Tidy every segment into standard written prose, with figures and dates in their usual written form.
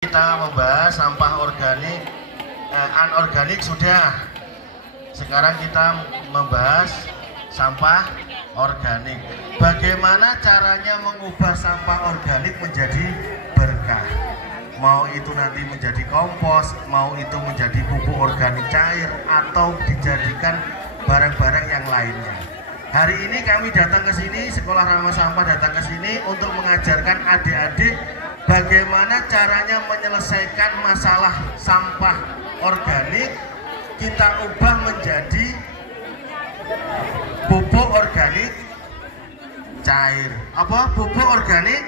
Kita membahas sampah organik, anorganik sudah. Sekarang kita membahas sampah organik. Bagaimana caranya mengubah sampah organik menjadi berkah? Mau itu nanti menjadi kompos, mau itu menjadi pupuk organik cair, atau dijadikan barang-barang yang lainnya. Hari ini kami datang ke sini, Sekolah Ramah Sampah datang ke sini untuk mengajarkan adik-adik bagaimana caranya menyelesaikan masalah sampah organik kita ubah menjadi pupuk organik cair. Apa? Pupuk organik?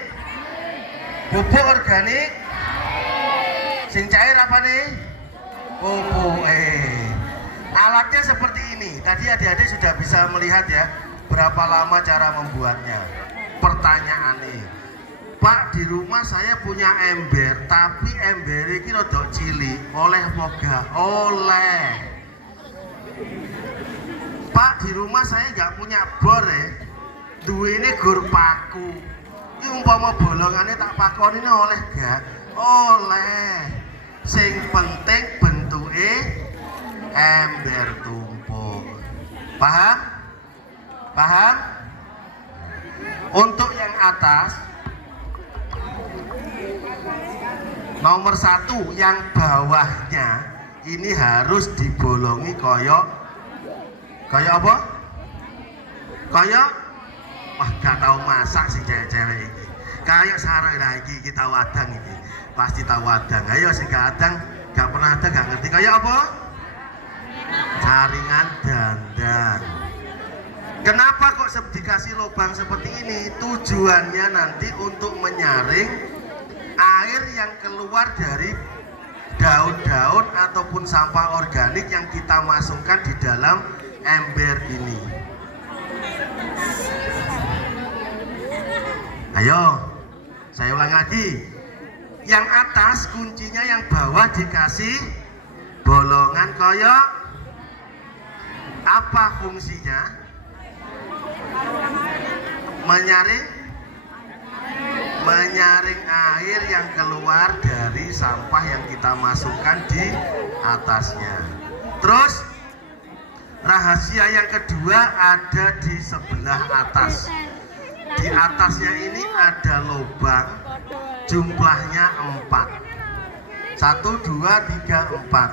Pupuk organik? Sing cair apa nih? Pupuk. Alatnya seperti ini. Tadi adik-adik sudah bisa melihat ya berapa lama cara membuatnya. Pertanyaan nih, Pak, di rumah saya punya ember, tapi ember ini rodok cilik, oleh moga? Oleh. Pak, di rumah saya nggak punya bor ya, duwene gur paku. Ini umpama bolongannya tak pakon ini oleh gak? Oleh. Sing penting bentuke ember tumpuk. Paham? Paham? Untuk yang atas, nomor 1 yang bawahnya ini harus dibolongi koyok apa? Koyok? Wah, gak tahu masak sih cewek-cewek ini. Kayak sarang lagi kita wadang ini. Pasti tahu wadang. Ayo sing gak adang, gak pernah ada, gak ngerti. Kayak apa? Jaringan dandan. Kenapa kok dikasih lubang seperti ini? Tujuannya nanti untuk menyaring air yang keluar dari daun-daun ataupun sampah organik yang kita masukkan di dalam ember ini. Ayo, saya ulang lagi. Yang atas kuncinya, yang bawah dikasih bolongan koyok. Apa fungsinya? Menyaring air yang keluar dari sampah yang kita masukkan di atasnya. Terus rahasia yang kedua ada di sebelah atas. Di atasnya ini ada lubang, jumlahnya 4. 1, 2, 3, 4.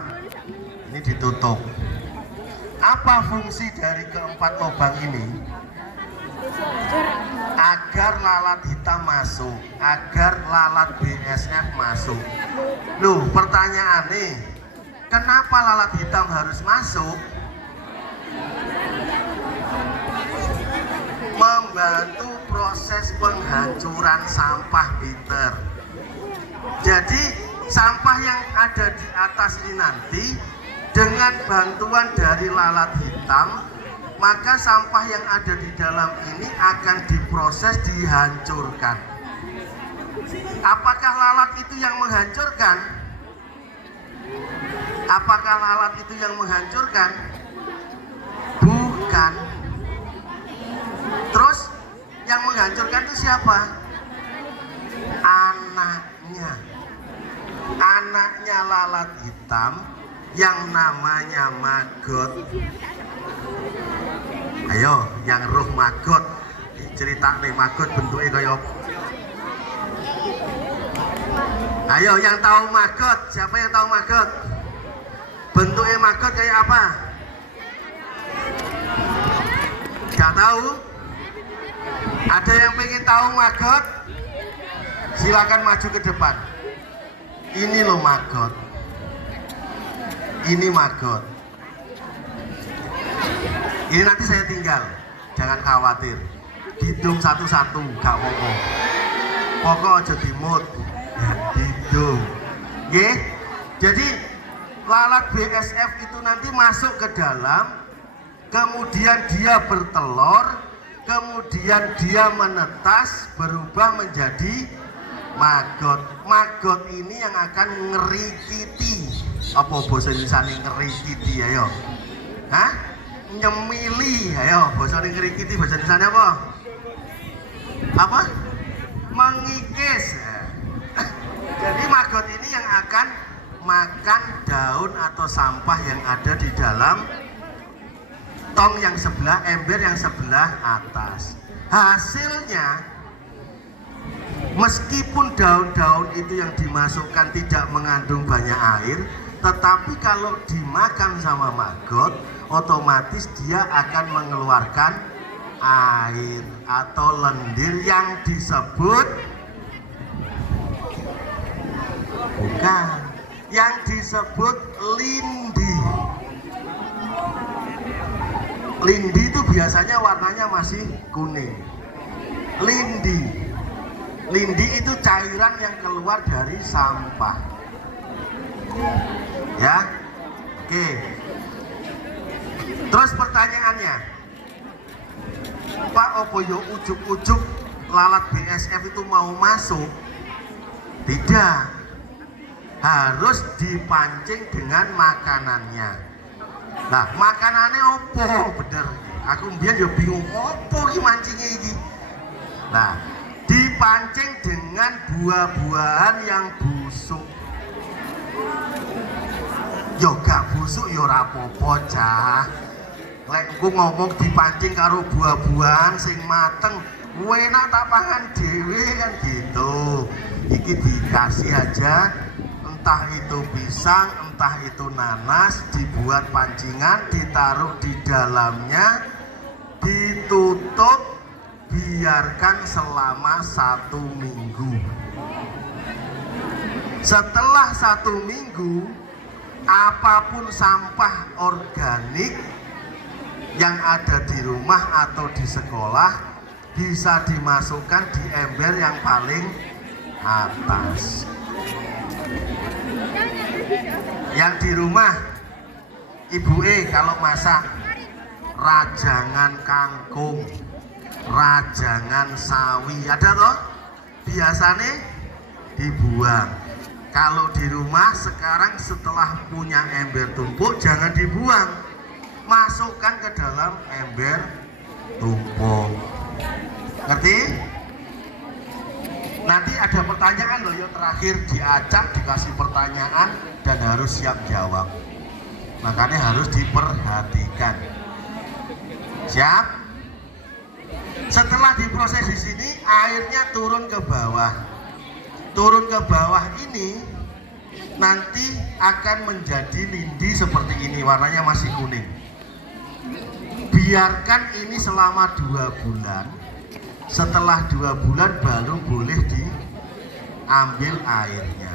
Ini ditutup. Apa fungsi dari keempat lubang ini? Agar lalat hitam masuk, agar lalat BSF masuk. Loh, pertanyaan nih, kenapa lalat hitam harus masuk? Membantu proses penghancuran sampah bitter. Jadi sampah yang ada di atas ini nanti dengan bantuan dari lalat hitam, maka sampah yang ada di dalam ini akan diproses, dihancurkan. Apakah lalat itu yang menghancurkan? Apakah lalat itu yang menghancurkan? Bukan. Terus yang menghancurkan itu siapa? Anaknya. Anaknya lalat hitam yang namanya maggot. Ayo, yang roh maggot, cerita nih maggot bentuknya kayak. Ayo, yang tahu maggot, siapa yang tahu maggot? Bentuknya maggot kayak apa? Gak tahu? Ada yang pengen tahu maggot? Silakan maju ke depan. Ini loh maggot. Ini maggot. Ini nanti saya tinggal, jangan khawatir. Dihitung satu-satu, gak apa-apa. Pokok aja dimut, dihitung. Oke? Jadi lalat BSF itu nanti masuk ke dalam, kemudian dia bertelur, kemudian dia menetas, berubah menjadi maggot. Maggot ini yang akan ngerikiti. Apa bahasa Indonesia ngerikiti? Ayo. Hah? Nyemili. Ayo, bahasa ngerikiti bahasa Indonesia apa? Apa? Mengikis. Jadi maggot ini yang akan makan daun atau sampah yang ada di dalam tong yang sebelah, ember yang sebelah atas. Hasilnya, meskipun daun-daun itu yang dimasukkan tidak mengandung banyak air, tetapi kalau dimakan sama maggot, otomatis dia akan mengeluarkan air atau lendir yang disebut lindi. Lindi itu biasanya warnanya masih kuning. Lindi itu cairan yang keluar dari sampah. Ya, oke. Terus pertanyaannya, Pak, opo yo ujuk-ujuk lalat BSF itu mau masuk? Tidak, harus dipancing dengan makanannya. Nah, makanannya opo? Bener, aku mbiyen yo bingung, opo ki mancingnya iki? Nah, dipancing dengan buah-buahan yang busuk. Yo gak busuk yo ora apa-apa, Cah. Lek ku ngomong dipancing karo buah-buahan sing mateng, enak tak pangan dhewe kan gitu. Iki dikasih aja, entah itu pisang, entah itu nanas, dibuat pancingan, ditaruh di dalamnya, ditutup, biarkan selama 1 minggu. Setelah 1 minggu, apapun sampah organik yang ada di rumah atau di sekolah bisa dimasukkan di ember yang paling atas. Yang di rumah, ibu kalau masak rajangan kangkung, rajangan sawi, ada toh? Biasanya dibuang. Kalau di rumah sekarang setelah punya ember tumpuk, jangan dibuang, masukkan ke dalam ember tumpuk. Ngerti? Nanti ada pertanyaan loh, yang terakhir diacak, dikasih pertanyaan dan harus siap jawab. Makanya harus diperhatikan. Siap? Setelah diproses di sini, airnya turun ke bawah. Turun ke bawah ini nanti akan menjadi lindi seperti ini, warnanya masih kuning. Biarkan ini selama 2 bulan. Setelah 2 bulan baru boleh diambil airnya.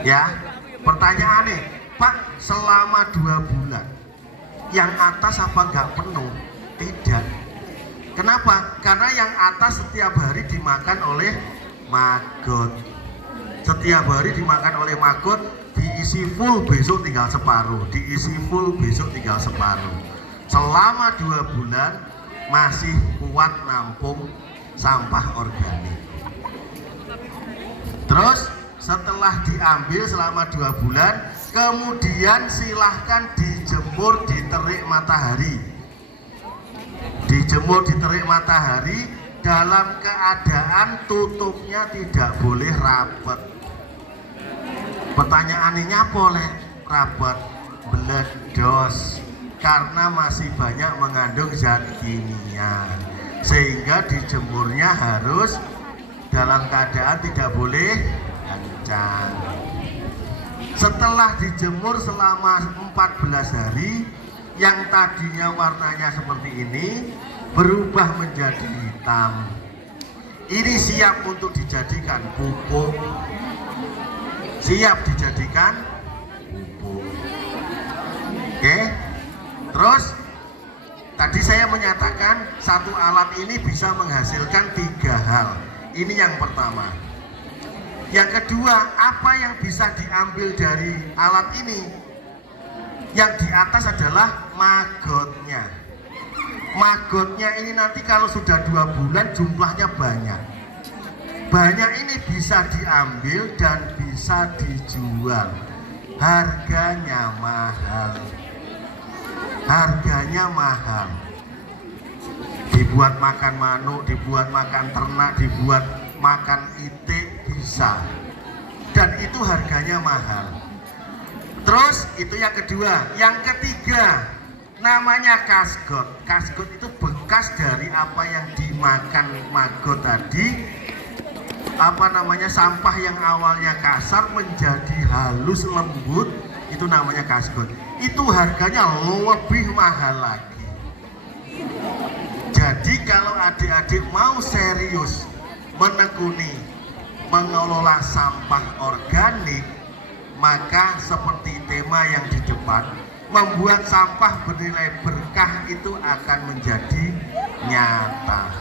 Ya, pertanyaannya, Pak, selama 2 bulan yang atas apa nggak penuh? Tidak. Kenapa? Karena yang atas setiap hari dimakan oleh maggot. Setiap hari dimakan oleh maggot, diisi full, besok tinggal separuh, diisi full, besok tinggal separuh. Selama 2 bulan masih kuat nampung sampah organik. Terus setelah diambil selama 2 bulan, kemudian silahkan dijemur di terik matahari. Dijemur di terik matahari dalam keadaan tutupnya tidak boleh rapat. Pertanyaannya boleh rapat? Beledos, karena masih banyak mengandung zat kimia, sehingga dijemurnya harus dalam keadaan tidak boleh kencang. Setelah dijemur selama 14 hari, yang tadinya warnanya seperti ini berubah menjadi hitam. Ini siap untuk dijadikan pupuk. Siap dijadikan pupuk. Oke. Terus tadi saya menyatakan satu alat ini bisa menghasilkan 3 hal. Ini yang pertama. Yang kedua, apa yang bisa diambil dari alat ini? Yang di atas adalah maggotnya. Maggotnya ini nanti kalau sudah 2 bulan jumlahnya banyak. Banyak ini bisa diambil dan bisa dijual. Harganya mahal. Harganya mahal. Dibuat makan manuk, dibuat makan ternak, dibuat makan itik, bisa, dan itu harganya mahal. Terus itu yang kedua. Yang ketiga, namanya kasgot. Kasgot itu bekas dari apa yang dimakan maggot tadi. Apa namanya, sampah yang awalnya kasar menjadi halus lembut, itu namanya kasgot. Itu harganya lebih mahal lagi. Jadi kalau adik-adik mau serius menekuni mengelola sampah organik, maka seperti tema yang di depan, membuat sampah bernilai berkah itu akan menjadi nyata.